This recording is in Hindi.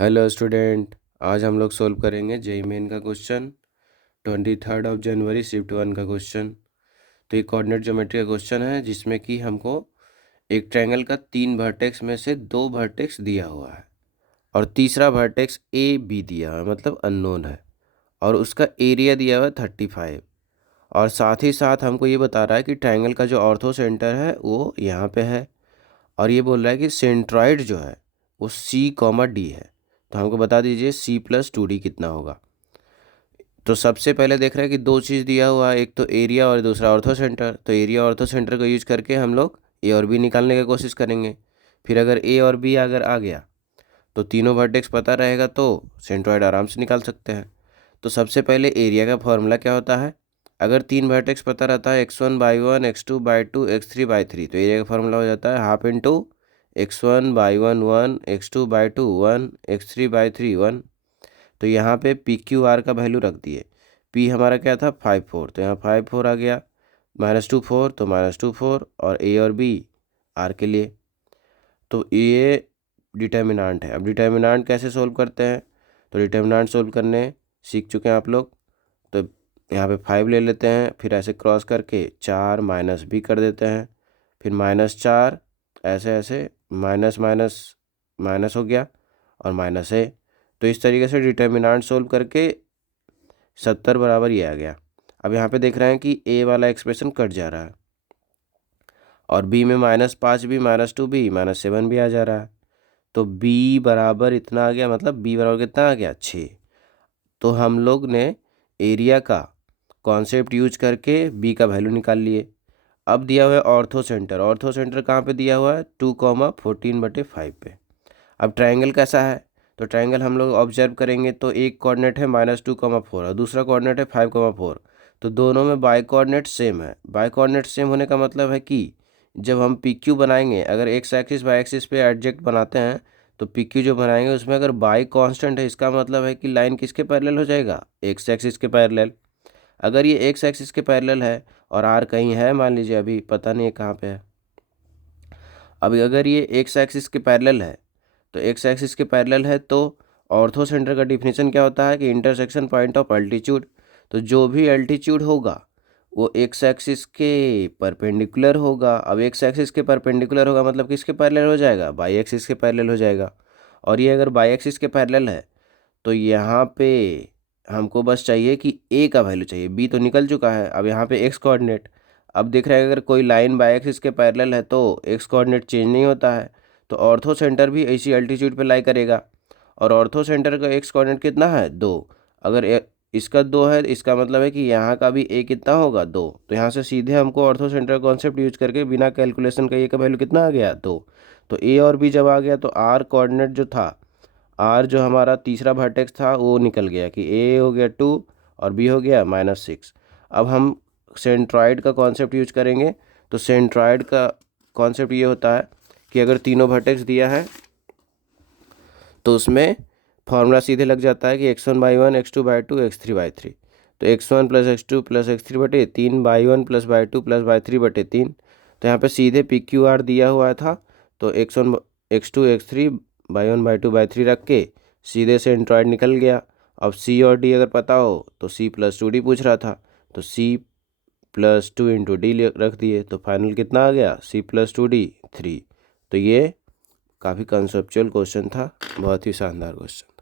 हेलो स्टूडेंट, आज हम लोग सोल्व करेंगे जेईई मेन का क्वेश्चन 23 जनवरी शिफ्ट 1 का क्वेश्चन। तो ये कोऑर्डिनेट ज्योमेट्री का क्वेश्चन है जिसमें कि हमको एक ट्रायंगल का 3 वर्टेक्स में से 2 वर्टेक्स दिया हुआ है और तीसरा वर्टेक्स ए बी दिया हुआ है, मतलब अननोन है, और उसका एरिया दिया हुआ है 35। और साथ ही साथ हमको ये बता रहा है कि ट्रायंगल का जो ऑर्थो सेंटर है वो यहाँ पे है, और ये बोल रहा है कि सेंट्रॉइड जो है वो C, D है। तो हमको बता दीजिए C+2D कितना होगा। तो सबसे पहले देख रहे हैं कि दो चीज़ दिया हुआ है, एक तो एरिया और दूसरा ऑर्थो सेंटर। तो एरिया ऑर्थो सेंटर को यूज करके हम लोग ए और बी निकालने की कोशिश करेंगे। फिर अगर ए और बी अगर आ गया तो तीनों वर्टेक्स पता रहेगा तो सेंट्रॉइड आराम से निकाल सकते हैं। तो सबसे पहले एरिया का फॉर्मूला क्या होता है, अगर 3 वर्टेक्स पता रहता है x1/1 x2/2 x3/3, तो एरिया का फॉर्मूला हो जाता है half into x1/1 1 x2/2 1 x3/3 1। तो यहाँ पे पी क्यू आर का वैल्यू रख दिए। पी हमारा क्या था 5 4, तो यहाँ 5 4 आ गया, -2 4 तो -2 4, और ए और बी आर के लिए। तो ये डिटर्मिनांट है। अब डिटर्मिनांट कैसे सोल्व करते हैं, तो डिटर्मिनांट सोल्व करने सीख चुके हैं आप लोग। तो यहाँ पे 5 ले लेते हैं, फिर ऐसे क्रॉस करके 4 माइनस भी कर देते हैं, फिर -4 ऐसे ऐसे माइनस माइनस माइनस हो गया और माइनस है। तो इस तरीके से डिटर्मिनांट सोल्व करके 70 बराबर ये आ गया। अब यहाँ पे देख रहे हैं कि ए वाला एक्सप्रेशन कट जा रहा है और बी में -5 भी -2 भी -7 भी आ जा रहा है। तो बी बराबर इतना आ गया, मतलब बी बराबर कितना आ गया 6। तो हम लोग ने एरिया का कॉन्सेप्ट यूज करके बी का वैल्यू निकाल लिए। अब दिया हुआ है ऑर्थो सेंटर। ऑर्थो सेंटर कहाँ पे दिया हुआ है 2,14/5 पे। अब ट्रायंगल कैसा है, तो ट्रायंगल हम लोग ऑब्जर्व करेंगे तो एक कोऑर्डिनेट है -2,4 और दूसरा कोऑर्डिनेट है 5,4। तो दोनों में बाय कोऑर्डिनेट सेम है। बाय कोऑर्डिनेट सेम होने का मतलब है कि जब हम पी क्यू बनाएंगे, अगर एक्स एक्सिस बाय एक्सिस पे एडजेक्ट बनाते हैं तो पी क्यू जो बनाएंगे उसमें अगर बाय कांस्टेंट है, इसका मतलब है कि लाइन किसके पैरेलल हो जाएगा, एक्स एक्सिस के पैरेलल। अगर ये एक्स एक्सिस के पैरेलल है और आर कहीं है, मान लीजिए अभी पता नहीं है कहाँ पे है, अभी अगर ये एक्स एक्सिस के पैरेलल है तो एक्स एक्सिस के पैरेलल है तो ऑर्थो सेंटर का डिफिनीशन क्या होता है कि इंटरसेक्शन पॉइंट ऑफ अल्टीट्यूड। तो जो भी अल्टीट्यूड होगा वो एक्स एक्सिस के परपेंडिकुलर होगा। अब एक्स एक्सिस के परपेंडिकुलर होगा मतलब किसके पैरेलल हो जाएगा, बाई एक्सिस के पैरेलल हो जाएगा। और ये अगर बाई एक्सिस के पैरेलल है तो यहाँ पे हमको बस चाहिए कि ए का वैल्यू चाहिए, बी तो निकल चुका है। अब यहाँ पे एक्स कोऑर्डिनेट, अब दिख रहा है अगर कोई लाइन बाई एक्सिस के पैरेलल है तो एक्स कोऑर्डिनेट चेंज नहीं होता है, तो ऑर्थो सेंटर भी इसी अल्टीट्यूड पे लाई करेगा। और ऑर्थो सेंटर का एक्स कोऑर्डिनेट कितना है 2, अगर इसका 2 है इसका मतलब है कि यहाँ का भी ए कितना होगा 2। तो यहाँ से सीधे हमको ऑर्थो सेंटर कॉन्सेप्ट यूज करके बिना कैलकुलेशन का ए का वैल्यू कितना आ गया 2। तो ए और बी जब आ गया तो आर कोऑर्डिनेट जो था, आर जो हमारा तीसरा वर्टेक्स था वो निकल गया कि ए हो गया 2 और बी हो गया -6। अब हम सेंट्रॉइड का कॉन्सेप्ट यूज करेंगे। तो सेंट्रॉइड का कॉन्सेप्ट ये होता है कि अगर तीनों वर्टेक्स दिया है तो उसमें फॉर्मूला सीधे लग जाता है कि x1/1 x2/2 x3/3। तो x1 + x2 + x3/3 /1 + /2 + /3/3। तो यहाँ पे सीधे पी क्यू आर दिया हुआ था तो x1 x2 x3 /1/2/3 रख के सीधे से सेंट्रॉइड निकल गया। अब सी और डी अगर पता हो तो C+2D पूछ रहा था, तो C+2 × D रख दिए, तो फाइनल कितना आ गया C+2D 3। तो ये काफ़ी कंसेप्चुअल क्वेश्चन था, बहुत ही शानदार क्वेश्चन।